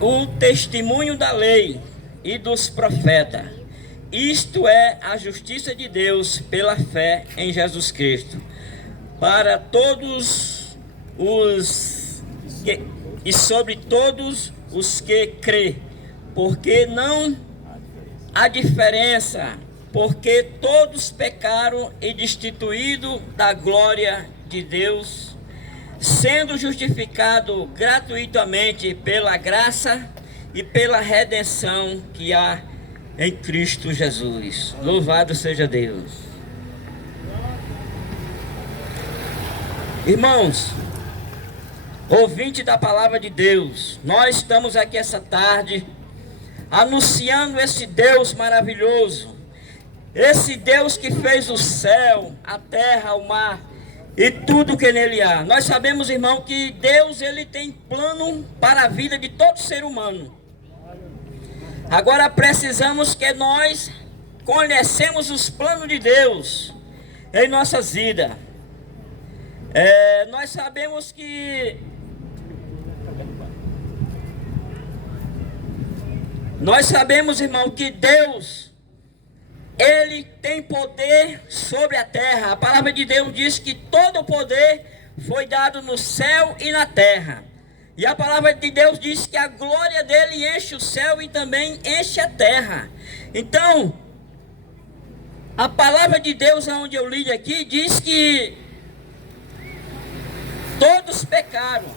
o testemunho da lei e dos profetas. Isto é a justiça de Deus pela fé em Jesus Cristo, para todos os que, e sobre todos os que crê, porque não há diferença, porque todos pecaram e destituídos da glória de Deus, sendo justificado gratuitamente pela graça e pela redenção que há em Cristo Jesus. Louvado seja Deus. Irmãos, ouvinte da palavra de Deus, nós estamos aqui essa tarde anunciando esse Deus maravilhoso, esse Deus que fez o céu, a terra, o mar e tudo que nele há. Nós sabemos, irmão, que Deus ele tem plano para a vida de todo ser humano. Agora precisamos que nós conhecemos os planos de Deus em nossas vidas. Nós sabemos que irmão, que Deus ele tem poder sobre a terra. A palavra de Deus diz que todo o poder foi dado no céu e na terra. E a palavra de Deus diz que a glória dele enche o céu e também enche a terra. Então, a palavra de Deus, onde eu li aqui, diz que todos pecaram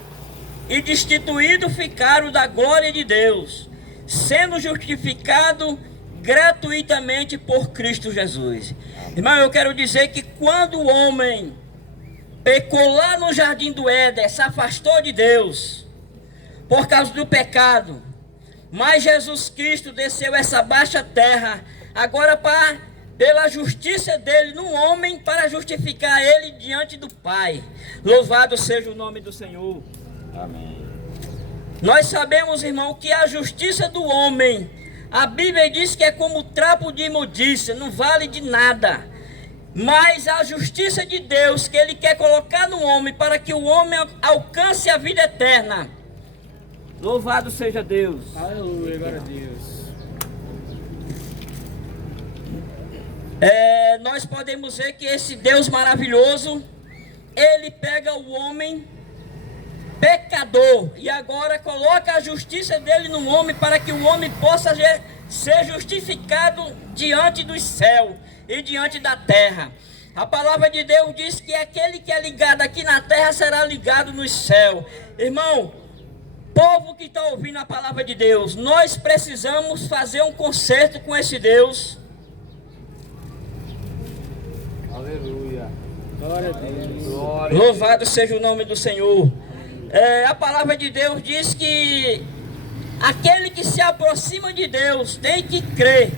e destituídos ficaram da glória de Deus, sendo justificado gratuitamente por Cristo Jesus. Irmão, eu quero dizer que quando o homem pecou lá no jardim do Éden, se afastou de Deus por causa do pecado, mas Jesus Cristo desceu essa baixa terra agora pela justiça dele no homem, para justificar ele diante do Pai. Louvado seja o nome do Senhor. Amém. Nós sabemos, irmão, que a justiça do homem, a Bíblia diz que é como trapo de imundícia, não vale de nada. Mas a justiça de Deus, que ele quer colocar no homem, para que o homem alcance a vida eterna. Louvado seja Deus. Aleluia, glória a Deus. Nós podemos ver que esse Deus maravilhoso, ele pega o homem pecador e agora coloca a justiça dele no homem, para que o homem possa ser justificado diante do céu e diante da terra. A palavra de Deus diz que aquele que é ligado aqui na terra será ligado no céu. Irmão, povo que está ouvindo a palavra de Deus, nós precisamos fazer um concerto com esse Deus. Aleluia. Glória a Deus. Glória. Louvado seja o nome do Senhor. A palavra de Deus diz que aquele que se aproxima de Deus tem que crer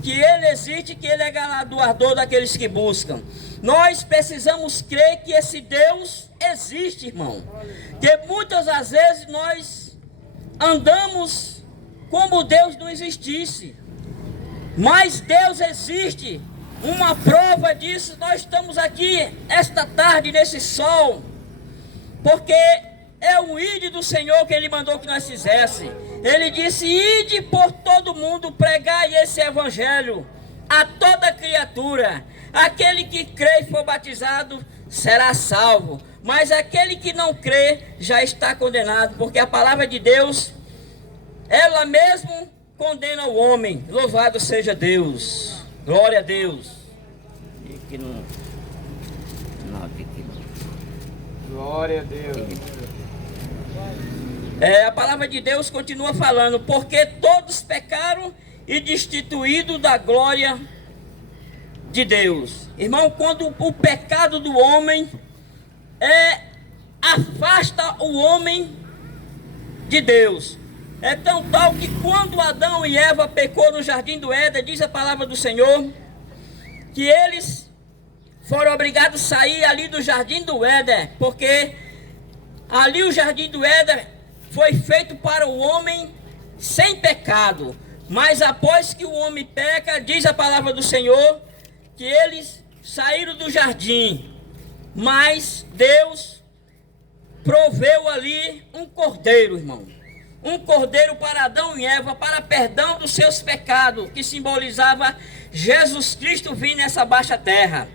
que Ele existe, que Ele é galardoador daqueles que buscam. Nós precisamos crer que esse Deus existe, irmão. Que muitas das vezes nós andamos como Deus não existisse, mas Deus existe. Uma prova disso, nós estamos aqui esta tarde nesse sol, porque é o ide do Senhor que Ele mandou que nós fizesse. Ele disse: ide por todo mundo, pregai esse evangelho a toda criatura. Aquele que crê e for batizado será salvo, mas aquele que não crê já está condenado, porque a palavra de Deus, ela mesmo condena o homem. Louvado seja Deus. Glória a Deus. Glória a Deus. A palavra de Deus continua falando: porque todos pecaram e destituídos da glória de Deus. Irmão, quando o pecado do homem afasta o homem de Deus, é tão tal que quando Adão e Eva pecou no jardim do Éden, diz a palavra do Senhor, que eles foram obrigados a sair ali do jardim do Éden, porque ali o jardim do Éden foi feito para o homem sem pecado. Mas após que o homem peca, diz a palavra do Senhor, que eles saíram do jardim. Mas Deus proveu ali um cordeiro, irmão. um cordeiro para Adão e Eva, para perdão dos seus pecados, que simbolizava Jesus Cristo vir nessa baixa terra.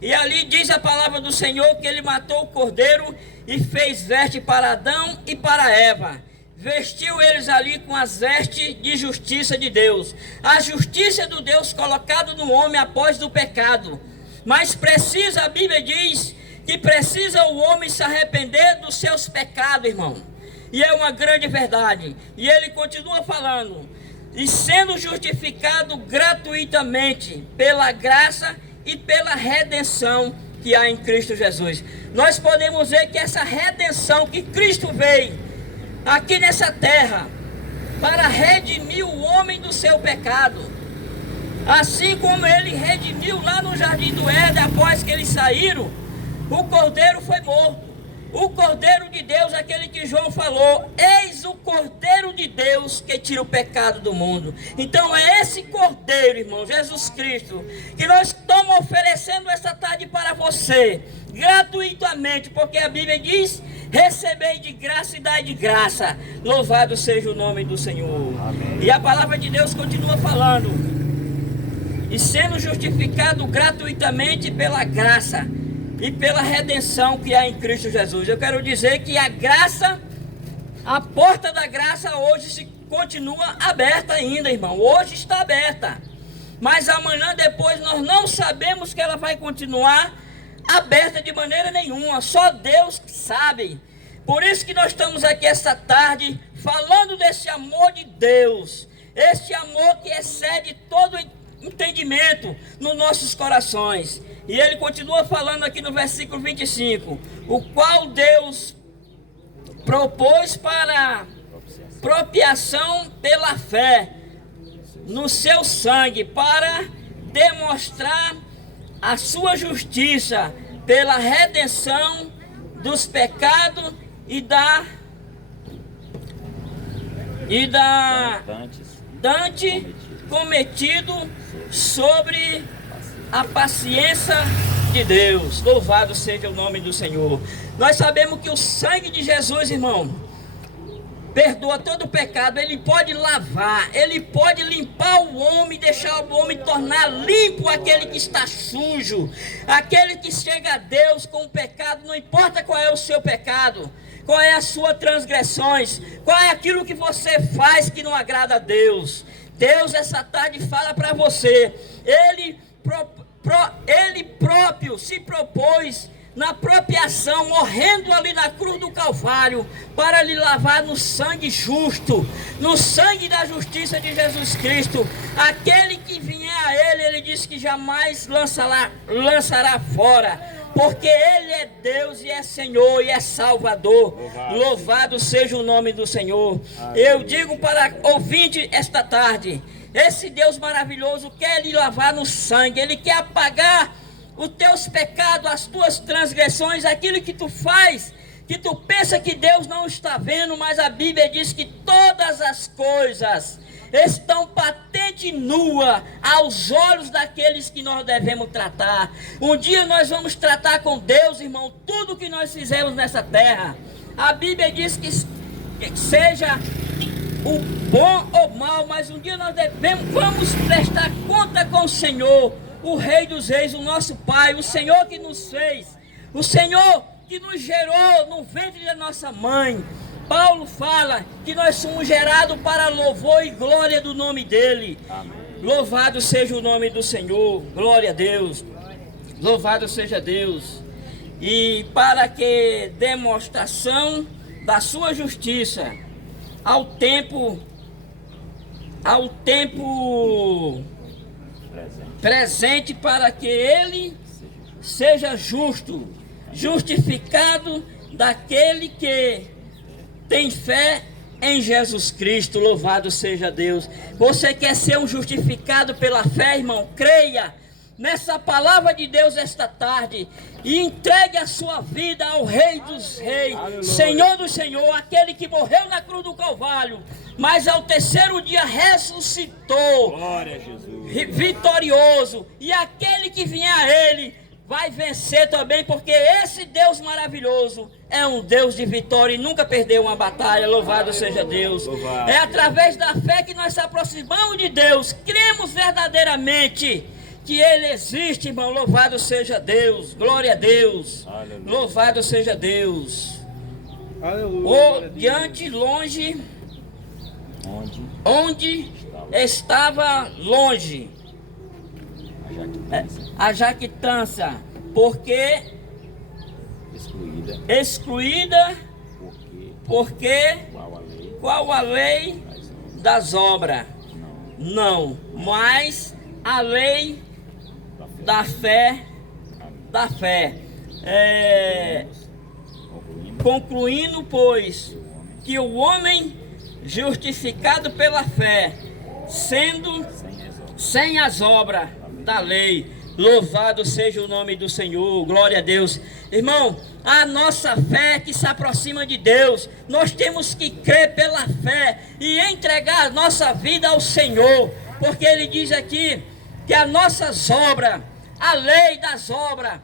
E ali diz a palavra do Senhor que ele matou o cordeiro e fez veste para Adão e para Eva. Vestiu eles ali com as vestes de justiça de Deus. A justiça do Deus colocado no homem após o pecado. Mas precisa, a Bíblia diz, que precisa o homem se arrepender dos seus pecados, irmão. E é uma grande verdade. E ele continua falando: e sendo justificado gratuitamente pela graça e pela redenção que há em Cristo Jesus. Nós podemos ver que essa redenção que Cristo veio aqui nessa terra para redimir o homem do seu pecado, assim como ele redimiu lá no Jardim do Éden, após que eles saíram, o cordeiro foi morto. O Cordeiro de Deus, aquele que João falou: eis o Cordeiro de Deus que tira o pecado do mundo. Então é esse Cordeiro, irmão, Jesus Cristo, que nós estamos oferecendo essa tarde para você, gratuitamente, porque a Bíblia diz: recebei de graça e dai de graça. Louvado seja o nome do Senhor. Amém. E a palavra de Deus continua falando: e sendo justificado gratuitamente pela graça e pela redenção que há em Cristo Jesus. Eu quero dizer que a graça, a porta da graça hoje continua aberta ainda, irmão. Hoje está aberta. Mas amanhã depois nós não sabemos que ela vai continuar aberta de maneira nenhuma. Só Deus sabe. Por isso que nós estamos aqui esta tarde falando desse amor de Deus. Esse amor que excede todo entendimento nos nossos corações. E ele continua falando aqui no versículo 25: o qual Deus propôs para propiação pela fé no seu sangue, para demonstrar a sua justiça pela redenção dos pecados e dante cometido sobre a paciência de Deus. Louvado seja o nome do Senhor. Nós sabemos que o sangue de Jesus, irmão, perdoa todo o pecado. Ele pode lavar, ele pode limpar o homem, deixar o homem tornar limpo aquele que está sujo, aquele que chega a Deus com o pecado. Não importa qual é o seu pecado, qual é as suas transgressões, qual é aquilo que você faz que não agrada a Deus. Deus essa tarde fala para você: Ele próprio se propôs na propiação, morrendo ali na cruz do Calvário, para lhe lavar no sangue justo, no sangue da justiça de Jesus Cristo. Aquele que vier a ele disse que jamais lançará fora, porque ele é Deus e é Senhor e é Salvador. Louvado seja o nome do Senhor. Amém. Eu digo para ouvinte esta tarde: esse Deus maravilhoso quer lhe lavar no sangue. Ele quer apagar os teus pecados, as tuas transgressões, aquilo que tu faz, que tu pensa que Deus não está vendo, mas a Bíblia diz que todas as coisas estão patente e nua aos olhos daqueles que nós devemos tratar. Um dia nós vamos tratar com Deus, irmão, tudo que nós fizemos nessa terra. A Bíblia diz que seja o bom ou mal, mas um dia nós vamos prestar conta com o Senhor, o Rei dos Reis, o nosso Pai, o Senhor que nos fez, o Senhor que nos gerou no ventre da nossa mãe. Paulo fala que nós somos gerados para louvor e glória do nome dele. Amém. Louvado seja o nome do Senhor, glória a Deus, louvado seja Deus. E para que demonstração da sua justiça ao tempo presente, para que ele seja justo, justificado daquele que tem fé em Jesus Cristo. Louvado seja Deus. Você quer ser um justificado pela fé, irmão? Creia nessa palavra de Deus esta tarde e entregue a sua vida ao Rei dos Reis, aleluia, Senhor do Senhor, aquele que morreu na cruz do Calvário, mas ao terceiro dia ressuscitou. Glória a Jesus. Vitorioso, e aquele que vier a ele vai vencer também, porque esse Deus maravilhoso é um Deus de vitória e nunca perdeu uma batalha. Louvado seja Deus. É através da fé que nós se aproximamos de Deus, cremos verdadeiramente que Ele existe, irmão. Louvado seja Deus, glória a Deus. Aleluia. Louvado seja Deus. Aleluia. Diante, longe, onde estava longe a jactância, porque excluída, porque qual a lei das obras? Não, mas a lei da fé, concluindo, pois, que o homem justificado pela fé, sendo sem as obras da lei. Louvado seja o nome do Senhor, glória a Deus. Irmão, a nossa fé que se aproxima de Deus, nós temos que crer pela fé e entregar a nossa vida ao Senhor, porque Ele diz aqui que as nossas obras, a lei das obras,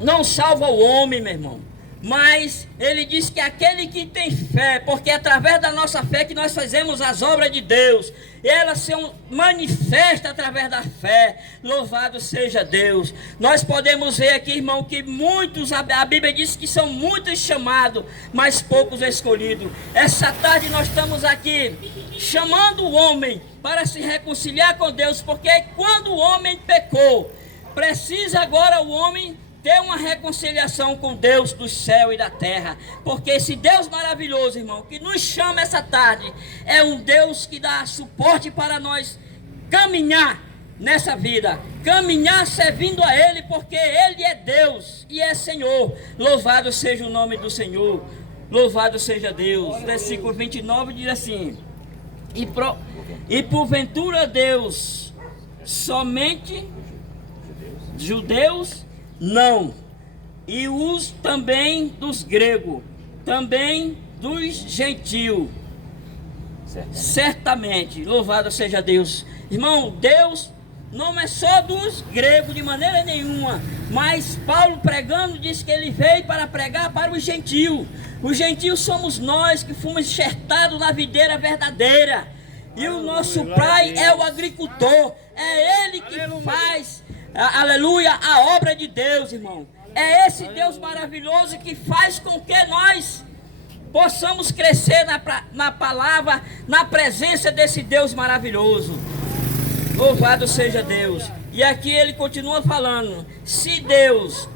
não salva o homem, meu irmão. Mas Ele diz que aquele que tem fé, porque é através da nossa fé que nós fazemos as obras de Deus, ela se manifesta através da fé. Louvado seja Deus. Nós podemos ver aqui, irmão, que muitos, a Bíblia diz que são muitos chamados, mas poucos escolhidos. Essa tarde nós estamos aqui chamando o homem para se reconciliar com Deus, porque quando o homem pecou, precisa agora o homem ter uma reconciliação com Deus do céu e da terra, porque esse Deus maravilhoso, irmão, que nos chama essa tarde, é um Deus que dá suporte para nós caminhar nessa vida, caminhar servindo a Ele, porque Ele é Deus e é Senhor. Louvado seja o nome do Senhor, louvado seja Deus. Versículo 29 diz assim: e porventura Deus somente judeus? Não, e os também dos gregos, também dos gentios, certamente. Louvado seja Deus. Irmão, Deus não é só dos gregos de maneira nenhuma, mas Paulo pregando diz que ele veio para pregar para os gentios. Os gentios somos nós que fomos enxertados na videira verdadeira, e o nosso Pai é o agricultor, é Ele que faz, aleluia, a obra de Deus, irmão. É esse Deus maravilhoso que faz com que nós possamos crescer na palavra, na presença desse Deus maravilhoso. Louvado seja Deus. E aqui ele continua falando: se Deus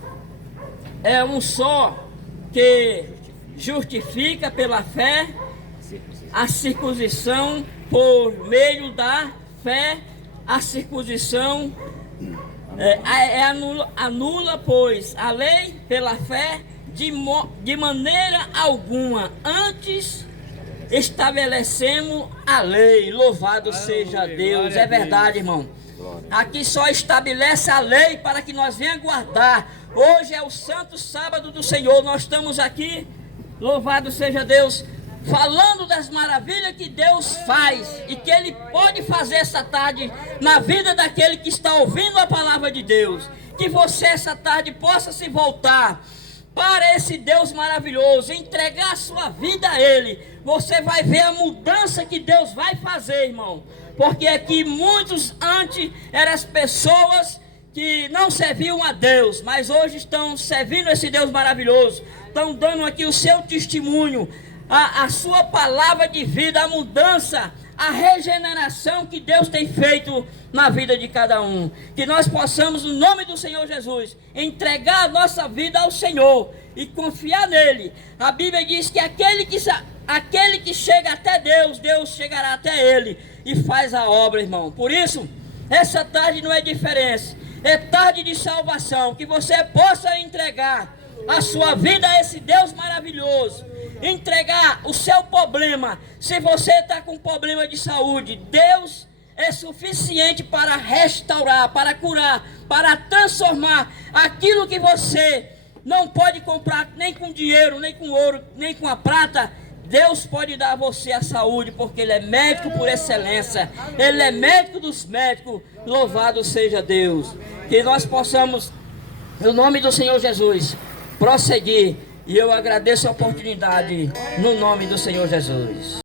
é um só que justifica pela fé, a circuncisão por meio da fé, a circuncisão anula, pois, a lei pela fé de maneira alguma. Antes estabelecemos a lei. Louvado seja Deus. É verdade, irmão. Aqui só estabelece a lei para que nós venhamos guardar. Hoje é o santo sábado do Senhor. Nós estamos aqui, louvado seja Deus, falando das maravilhas que Deus faz e que Ele pode fazer essa tarde na vida daquele que está ouvindo a palavra de Deus. Que você essa tarde possa se voltar para esse Deus maravilhoso, entregar a sua vida a Ele. Você vai ver a mudança que Deus vai fazer, irmão. Porque aqui muitos antes eram as pessoas que não serviam a Deus, mas hoje estão servindo esse Deus maravilhoso. Estão dando aqui o seu testemunho, a sua palavra de vida, a mudança, a regeneração que Deus tem feito na vida de cada um. Que nós possamos, no nome do Senhor Jesus, entregar a nossa vida ao Senhor e confiar nele. A Bíblia diz que aquele que chega até Deus, Deus chegará até ele e faz a obra, irmão. Por isso, essa tarde não é diferença, é tarde de salvação. Que você possa entregar a sua vida a esse Deus maravilhoso, entregar o seu problema. Se você está com problema de saúde, Deus é suficiente para restaurar, para curar, para transformar aquilo que você não pode comprar nem com dinheiro, nem com ouro, nem com a prata. Deus pode dar a você a saúde, porque Ele é médico por excelência. Ele é médico dos médicos. Louvado seja Deus. Que nós possamos, no nome do Senhor Jesus, prosseguir. E eu agradeço a oportunidade, no nome do Senhor Jesus.